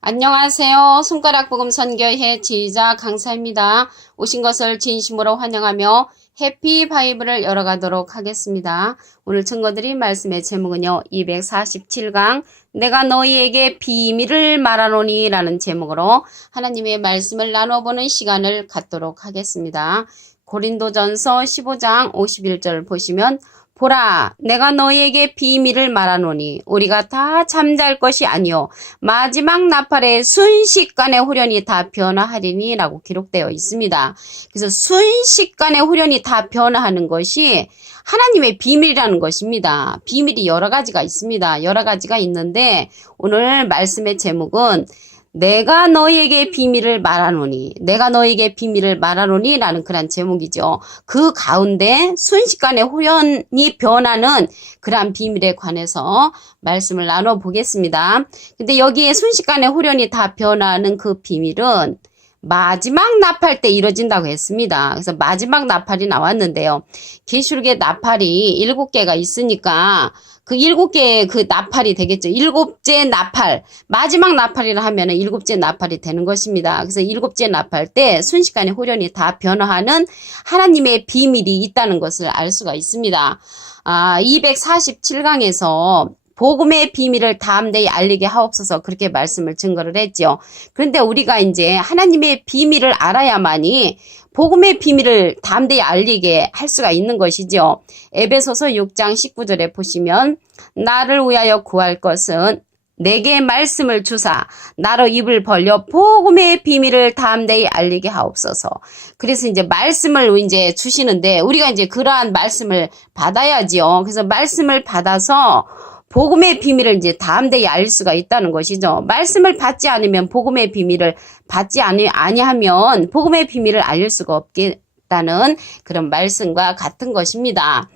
안녕하세요. 손가락복음 선교회 지휘자 강사입니다. 오신 것을 진심으로 환영하며 해피 바이블을 열어가도록 하겠습니다. 오늘 증거드린 말씀의 제목은요. 247강 내가 너희에게 비밀을 말하노니 라는 제목으로 하나님의 말씀을 나눠보는 시간을 갖도록 하겠습니다. 고린도전서 15장 51절 보시면 보라, 내가 너희에게 비밀을 말하노니 우리가 다 잠잘 것이 아니요 마지막 나팔에 순식간에 후련히 다 변화하리니 라고 기록되어 있습니다. 그래서 순식간에 후련히 다 변화하는 것이 하나님의 비밀이라는 것입니다. 비밀이 여러 가지가 있습니다. 여러 가지가 있는데 오늘 말씀의 제목은 내가 너희에게 비밀을 말하노니, 내가 너희에게 비밀을 말하노니 라는 그런 제목이죠. 그 가운데 순식간에 후련히 변하는 그러한 비밀에 관해서 말씀을 나눠보겠습니다. 근데 여기에 순식간에 후련히 다 변하는 그 비밀은 마지막 나팔 때 이루어진다고 했습니다. 그래서 마지막 나팔이 나왔는데요. 계시록에 나팔이 7개가 있으니까 그 7개의 그 나팔이 되겠죠. 7째 나팔, 마지막 나팔이라 하면은 7째 나팔이 되는 것입니다. 그래서 7째 나팔 때 순식간에 후련히 다 변화하는 하나님의 비밀이 있다는 것을 알 수가 있습니다. 247강에서 복음의 비밀을 담대히 알리게 하옵소서 그렇게 말씀을 증거를 했죠. 그런데 우리가 이제 하나님의 비밀을 알아야만이 복음의 비밀을 담대히 알리게 할 수가 있는 것이죠. 에베소서 6장 19절에 보시면 나를 위하여 구할 것은 내게 말씀을 주사 나로 입을 벌려 복음의 비밀을 담대히 알리게 하옵소서. 그래서 이제 말씀을 이제 주시는데 우리가 이제 그러한 말씀을 받아야지요. 그래서 말씀을 받아서 복음의 비밀을 이제 담대히 알 수가 있다는 것이죠. 말씀을 받지 않으면 복음의 비밀을 받지 아니하면 복음의 비밀을 알릴 수가 없겠다는 그런 말씀과 같은 것입니다.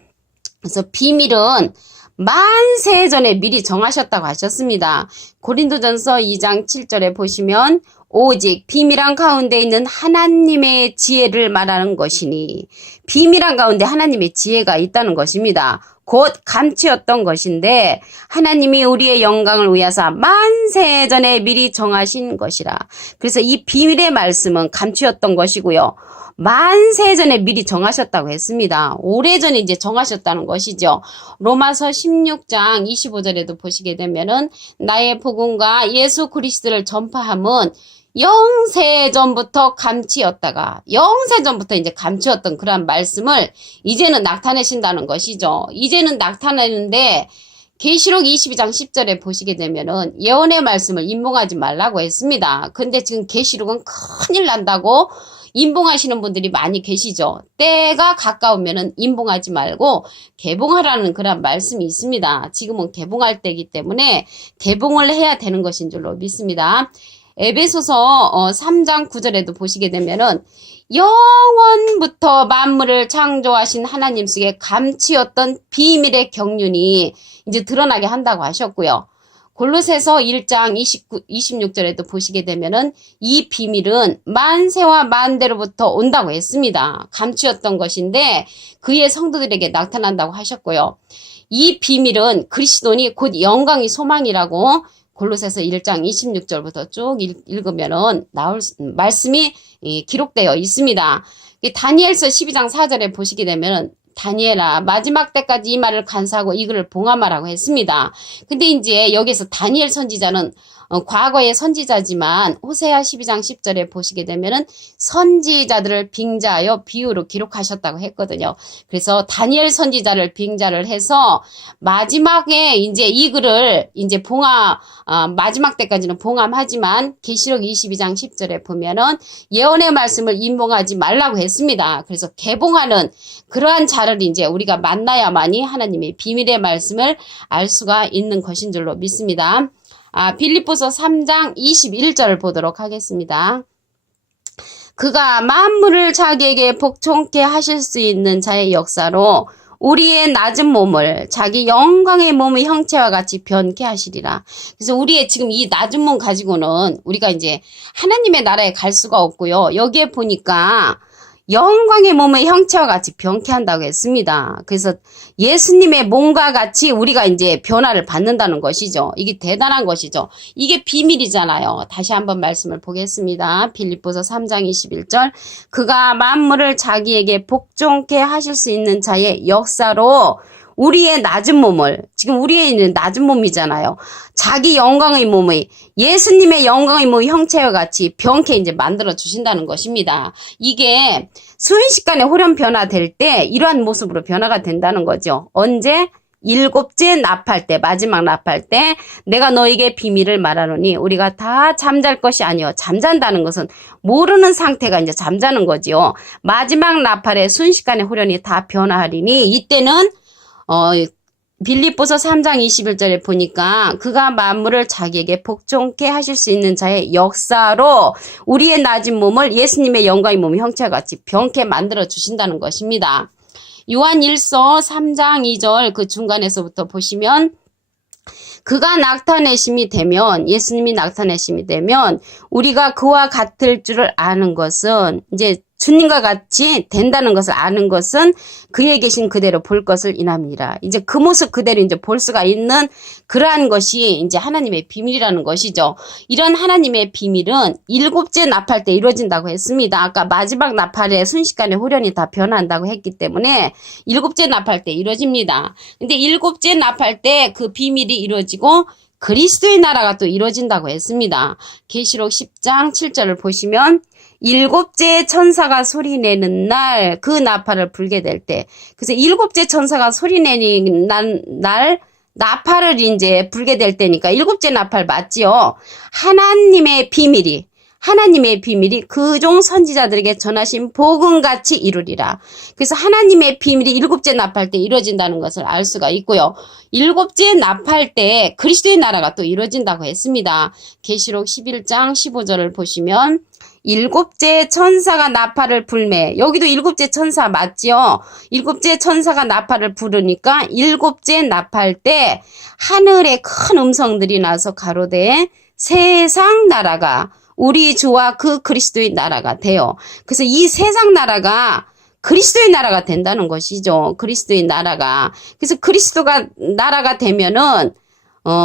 그래서 비밀은 만세 전에 미리 정하셨다고 하셨습니다. 고린도전서 2장 7절에 보시면 오직 비밀한 가운데 있는 하나님의 지혜를 말하는 것이니 비밀한 가운데 하나님의 지혜가 있다는 것입니다. 곧 감추었던 것인데 하나님이 우리의 영광을 위하사 만세 전에 미리 정하신 것이라. 그래서 이 비밀의 말씀은 감추었던 것이고요. 만세 전에 미리 정하셨다고 했습니다. 오래전에 이제 정하셨다는 것이죠. 로마서 16장 25절에도 보시게 되면은 나의 복음과 예수 그리스도를 전파함은 영세 전부터 감추었다가 영세 전부터 이제 감추었던 그런 말씀을 이제는 나타내신다는 것이죠. 이제는 나타내는데 계시록 22장 10절에 보시게 되면은 예언의 말씀을 임봉하지 말라고 했습니다. 근데 지금 계시록은 큰일 난다고 임봉하시는 분들이 많이 계시죠. 때가 가까우면은 임봉하지 말고 개봉하라는 그런 말씀이 있습니다. 지금은 개봉할 때이기 때문에 개봉을 해야 되는 것인 줄로 믿습니다. 에베소서 3장 9절에도 보시게 되면은 영원부터 만물을 창조하신 하나님 속에 감추었던 비밀의 경륜이 이제 드러나게 한다고 하셨고요. 골로새서 1장 26절에도 보시게 되면은 이 비밀은 만세와 만대로부터 온다고 했습니다. 감추었던 것인데 그의 성도들에게 나타난다고 하셨고요. 이 비밀은 그리스도니 곧 영광이 소망이라고 골로새서 1장 26절부터 쭉 읽으면은 나올 말씀이 기록되어 있습니다. 다니엘서 12장 4절에 보시게 되면은 다니엘아 마지막 때까지 이 말을 간사하고 이 글을 봉함하라고 했습니다. 근데 이제 여기서 다니엘 선지자는 과거의 선지자지만 호세아 12장 10절에 보시게 되면은 선지자들을 빙자하여 비유로 기록하셨다고 했거든요. 그래서 다니엘 선지자를 빙자를 해서 마지막에 이제 이 글을 이제 마지막 때까지는 봉함하지만 계시록 22장 10절에 보면은 예언의 말씀을 임봉하지 말라고 했습니다. 그래서 개봉하는 그러한 자를 이제 우리가 만나야만이 하나님의 비밀의 말씀을 알 수가 있는 것인 줄로 믿습니다. 빌립보서 3장 21절을 보도록 하겠습니다. 그가 만물을 자기에게 복종케 하실 수 있는 자의 역사로 우리의 낮은 몸을 자기 영광의 몸의 형체와 같이 변케 하시리라. 그래서 우리의 지금 이 낮은 몸 가지고는 우리가 이제 하나님의 나라에 갈 수가 없고요. 여기에 보니까 영광의 몸의 형체와 같이 병케한다고 했습니다. 그래서 예수님의 몸과 같이 우리가 이제 변화를 받는다는 것이죠. 이게 대단한 것이죠. 이게 비밀이잖아요. 다시 한번 말씀을 보겠습니다. 빌립보서 3장 21절. 그가 만물을 자기에게 복종케 하실 수 있는 자의 역사로 우리의 낮은 몸을, 지금 우리의 있는 낮은 몸이잖아요. 자기 영광의 몸의, 예수님의 영광의 몸의 형체와 같이 병케 이제 만들어 주신다는 것입니다. 이게 순식간에 홀연 변화될 때 이러한 모습으로 변화가 된다는 거죠. 언제? 일곱째 납할 때, 마지막 납할 때 내가 너에게 비밀을 말하노니 우리가 다 잠잘 것이 아니요. 잠잔다는 것은 모르는 상태가 이제 잠자는 거지요. 마지막 납할에 순식간에 홀연이 다 변화하리니 이때는 빌립보서 3장 21절에 보니까 그가 만물을 자기에게 복종케 하실 수 있는 자의 역사로 우리의 낮은 몸을 예수님의 영광의 몸의 형체와 같이 병케 만들어 주신다는 것입니다. 요한 1서 3장 2절 그 중간에서부터 보시면 그가 나타내심이 되면, 예수님이 나타내심이 되면 우리가 그와 같을 줄을 아는 것은, 이제 주님과 같이 된다는 것을 아는 것은 그에 계신 그대로 볼 것을 인함이라. 이제 그 모습 그대로 이제 볼 수가 있는 그러한 것이 이제 하나님의 비밀이라는 것이죠. 이런 하나님의 비밀은 일곱째 납할 때 이루어진다고 했습니다. 아까 마지막 납할에 순식간에 홀연이 다 변한다고 했기 때문에 일곱째 납할 때 이루어집니다. 근데 일곱째 납할 때 그 비밀이 이루어지고 그리스도의 나라가 또 이루어진다고 했습니다. 계시록 10장 7절을 보시면 일곱째 천사가 소리내는 날 그 나팔을 불게 될 때, 그래서 일곱째 천사가 소리내는 날 나팔을 이제 불게 될 때니까 일곱째 나팔 맞지요. 하나님의 비밀이 그종 선지자들에게 전하신 복음같이 이루리라. 그래서 하나님의 비밀이 일곱째 납할 때 이루어진다는 것을 알 수가 있고요. 일곱째 납할 때 그리스도의 나라가 또 이루어진다고 했습니다. 계시록 11장 15절을 보시면 일곱째 천사가 나팔을 불매. 여기도 일곱째 천사 맞지요? 일곱째 천사가 나팔을 부르니까 일곱째 나팔 때 하늘에 큰 음성들이 나서 가로되 세상 나라가 우리 주와 그 그리스도의 나라가 돼요. 그래서 이 세상 나라가 그리스도의 나라가 된다는 것이죠. 그리스도의 나라가. 그래서 그리스도가 나라가 되면은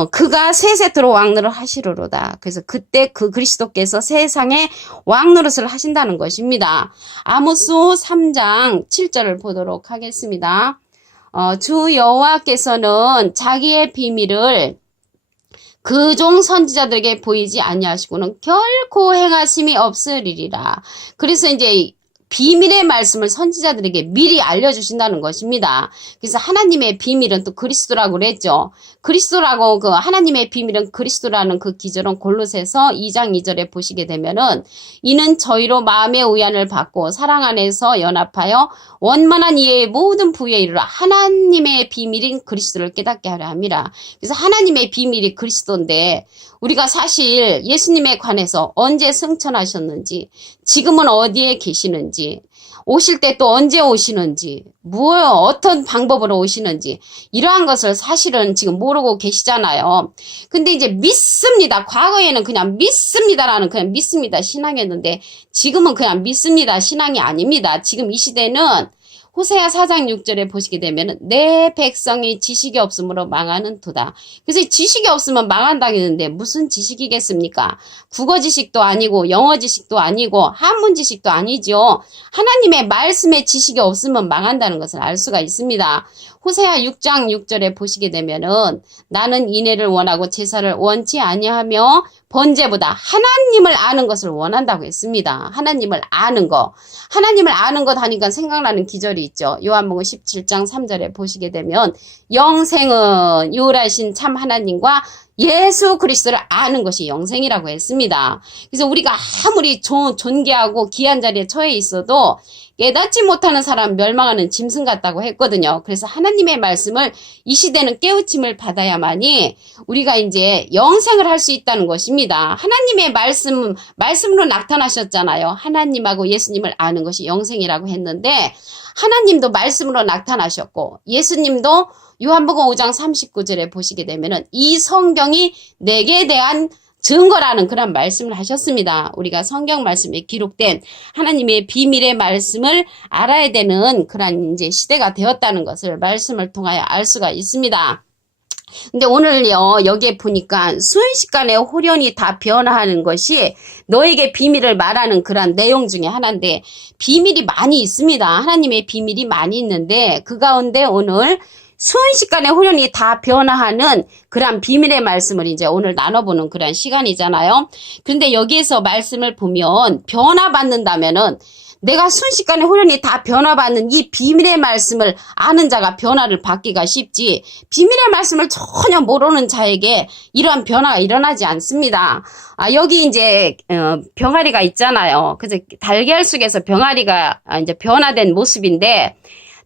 그가 세세토록 왕노릇 하시리로다. 그래서 그때 그 그리스도께서 세상에 왕노릇을 하신다는 것입니다. 아모스 3장 7절을 보도록 하겠습니다. 주 여호와께서는 자기의 비밀을 그종 선지자들에게 보이지 아니하시고는 결코 행하심이 없으리라. 그래서 이제 비밀의 말씀을 선지자들에게 미리 알려주신다는 것입니다. 그래서 하나님의 비밀은 또 그리스도라고 그랬죠. 그리스도라고 그 하나님의 비밀은 그리스도라는 그 기절은 골로새서 2장 2절에 보시게 되면은 이는 저희로 마음의 의안을 받고 사랑 안에서 연합하여 원만한 이해의 모든 부에 이르러 하나님의 비밀인 그리스도를 깨닫게 하려 함이라. 그래서 하나님의 비밀이 그리스도인데 우리가 사실 예수님에 관해서 언제 승천하셨는지, 지금은 어디에 계시는지, 오실 때 또 언제 오시는지, 어떤 방법으로 오시는지, 이러한 것을 사실은 지금 모르고 계시잖아요. 근데 이제 믿습니다. 과거에는 그냥 믿습니다라는 그냥 믿습니다 신앙이었는데, 지금은 그냥 믿습니다 신앙이 아닙니다. 지금 이 시대는 호세아 4장 6절에 보시게 되면 내 백성이 지식이 없으므로 망하는 도다. 그래서 지식이 없으면 망한다겠는데 무슨 지식이겠습니까? 국어 지식도 아니고 영어 지식도 아니고 한문 지식도 아니죠. 하나님의 말씀에 지식이 없으면 망한다는 것을 알 수가 있습니다. 호세아 6장 6절에 보시게 되면은 나는 인애를 원하고 제사를 원치 아니하며 번제보다 하나님을 아는 것을 원한다고 했습니다. 하나님을 아는 것. 하나님을 아는 것 하니까 생각나는 기절이 있죠. 요한복음 17장 3절에 보시게 되면 영생은 유일하신 참 하나님과 예수 그리스도를 아는 것이 영생이라고 했습니다. 그래서 우리가 아무리 존귀하고 귀한 자리에 처해 있어도 깨닫지 못하는 사람 멸망하는 짐승 같다고 했거든요. 그래서 하나님의 말씀을 이 시대는 깨우침을 받아야만이 우리가 이제 영생을 할 수 있다는 것입니다. 하나님의 말씀으로 나타나셨잖아요. 하나님하고 예수님을 아는 것이 영생이라고 했는데 하나님도 말씀으로 나타나셨고 예수님도 요한복음 5장 39절에 보시게 되면은 이 성경이 내게 대한 증거라는 그런 말씀을 하셨습니다. 우리가 성경 말씀에 기록된 하나님의 비밀의 말씀을 알아야 되는 그런 이제 시대가 되었다는 것을 말씀을 통하여 알 수가 있습니다. 근데 오늘요, 여기에 보니까 순식간에 홀연히 다 변화하는 것이 너에게 비밀을 말하는 그런 내용 중에 하나인데, 비밀이 많이 있습니다. 하나님의 비밀이 많이 있는데, 그 가운데 오늘 순식간에 홀연히 다 변화하는 그런 비밀의 말씀을 이제 오늘 나눠보는 그런 시간이잖아요. 그런데 여기에서 말씀을 보면 변화받는다면은 내가 순식간에 홀연히 다 변화받는 이 비밀의 말씀을 아는 자가 변화를 받기가 쉽지, 비밀의 말씀을 전혀 모르는 자에게 이러한 변화가 일어나지 않습니다. 여기 이제 병아리가 있잖아요. 그래서 달걀 속에서 병아리가 이제 변화된 모습인데,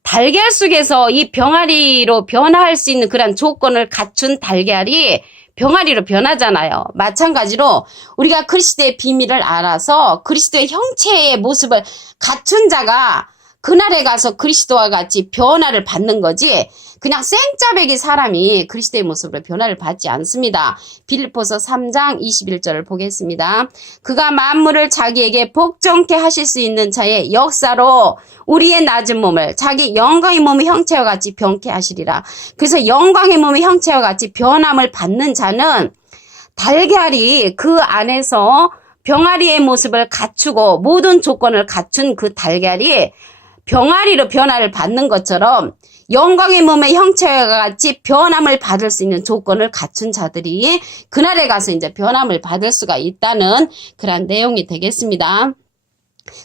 달걀 속에서 이 병아리로 변화할 수 있는 그런 조건을 갖춘 달걀이 병아리로 변하잖아요. 마찬가지로 우리가 그리스도의 비밀을 알아서 그리스도의 형체의 모습을 갖춘 자가 그날에 가서 그리스도와 같이 변화를 받는 거지, 그냥 생짜배기 사람이 그리스도의 모습으로 변화를 받지 않습니다. 빌립보서 3장 21절을 보겠습니다. 그가 만물을 자기에게 복종케 하실 수 있는 자의 역사로 우리의 낮은 몸을 자기 영광의 몸의 형체와 같이 변케 하시리라. 그래서 영광의 몸의 형체와 같이 변함을 받는 자는 달걀이 그 안에서 병아리의 모습을 갖추고 모든 조건을 갖춘 그 달걀이 병아리로 변화를 받는 것처럼 영광의 몸의 형체와 같이 변함을 받을 수 있는 조건을 갖춘 자들이 그날에 가서 이제 변함을 받을 수가 있다는 그런 내용이 되겠습니다.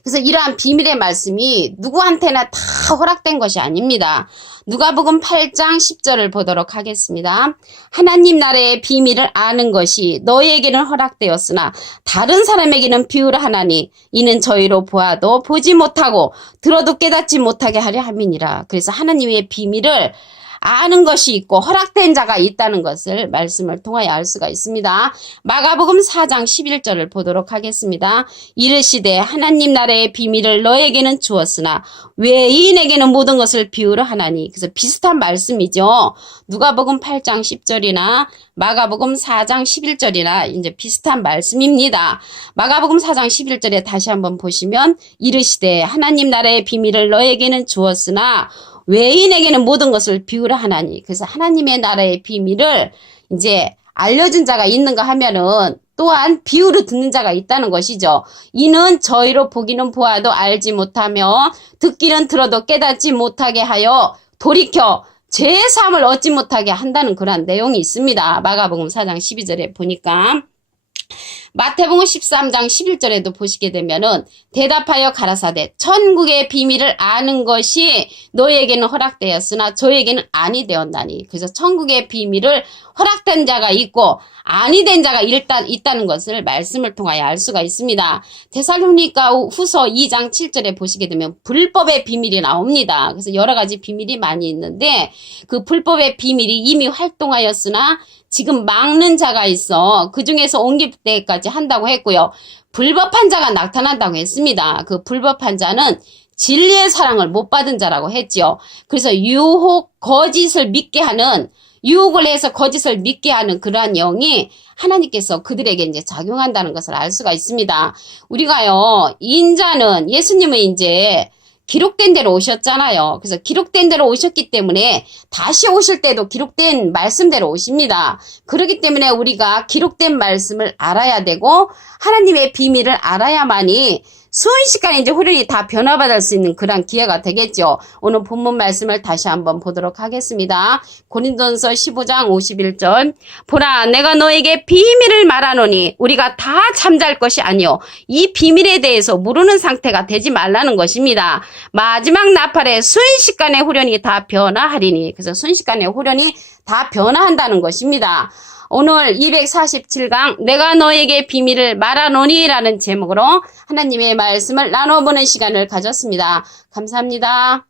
그래서 이러한 비밀의 말씀이 누구한테나 다 허락된 것이 아닙니다. 누가복음 8장 10절을 보도록 하겠습니다. 하나님 나라의 비밀을 아는 것이 너희에게는 허락되었으나 다른 사람에게는 비유를 하나니 이는 저희로 보아도 보지 못하고 들어도 깨닫지 못하게 하려 함이니라. 그래서 하나님의 비밀을 아는 것이 있고 허락된 자가 있다는 것을 말씀을 통하여 알 수가 있습니다. 마가복음 4장 11절을 보도록 하겠습니다. 이르시되 하나님 나라의 비밀을 너에게는 주었으나 외인에게는 모든 것을 비유로 하나니. 그래서 비슷한 말씀이죠. 누가복음 8장 10절이나 마가복음 4장 11절이나 이제 비슷한 말씀입니다. 마가복음 4장 11절에 다시 한번 보시면 이르시되 하나님 나라의 비밀을 너에게는 주었으나 외인에게는 모든 것을 비유로 하나니. 그래서 하나님의 나라의 비밀을 이제 알려준 자가 있는가 하면은 또한 비유로 듣는 자가 있다는 것이죠. 이는 저희로 보기는 보아도 알지 못하며 듣기는 들어도 깨닫지 못하게 하여 돌이켜 죄의 사함을 얻지 못하게 한다는 그런 내용이 있습니다. 마가복음 4장 12절에 보니까. 마태복음 13장 11절에도 보시게 되면은 대답하여 가라사대 천국의 비밀을 아는 것이 너희에게는 허락되었으나 저에게는 아니 되었나니. 그래서 천국의 비밀을 허락된 자가 있고 아니 된 자가 일단 있다는 것을 말씀을 통하여 알 수가 있습니다. 데살로니가 후서 2장 7절에 보시게 되면 불법의 비밀이 나옵니다. 그래서 여러 가지 비밀이 많이 있는데 그 불법의 비밀이 이미 활동하였으나 지금 막는 자가 있어 그 중에서 옮길 때까지 한다고 했고요. 불법한 자가 나타난다고 했습니다. 그 불법한 자는 진리의 사랑을 못 받은 자라고 했지요. 그래서 거짓을 믿게 하는, 유혹을 해서 거짓을 믿게 하는 그러한 영이 하나님께서 그들에게 이제 작용한다는 것을 알 수가 있습니다. 우리가요, 인자는 예수님은 이제 기록된 대로 오셨잖아요. 그래서 기록된 대로 오셨기 때문에 다시 오실 때도 기록된 말씀대로 오십니다. 그렇기 때문에 우리가 기록된 말씀을 알아야 되고 하나님의 비밀을 알아야만이 순식간에 이제 후련히 다 변화받을 수 있는 그런 기회가 되겠죠. 오늘 본문 말씀을 다시 한번 보도록 하겠습니다. 고린도전서 15장 51절. 보라, 내가 너에게 비밀을 말하노니 우리가 다 잠잘 것이 아니요 이 비밀에 대해서 모르는 상태가 되지 말라는 것입니다. 마지막 나팔에 순식간에 후련히 다 변화하리니. 그래서 순식간에 후련히 다 변화한다는 것입니다. 오늘 247강 내가 너에게 비밀을 말하노니 라는 제목으로 하나님의 말씀을 나눠보는 시간을 가졌습니다. 감사합니다.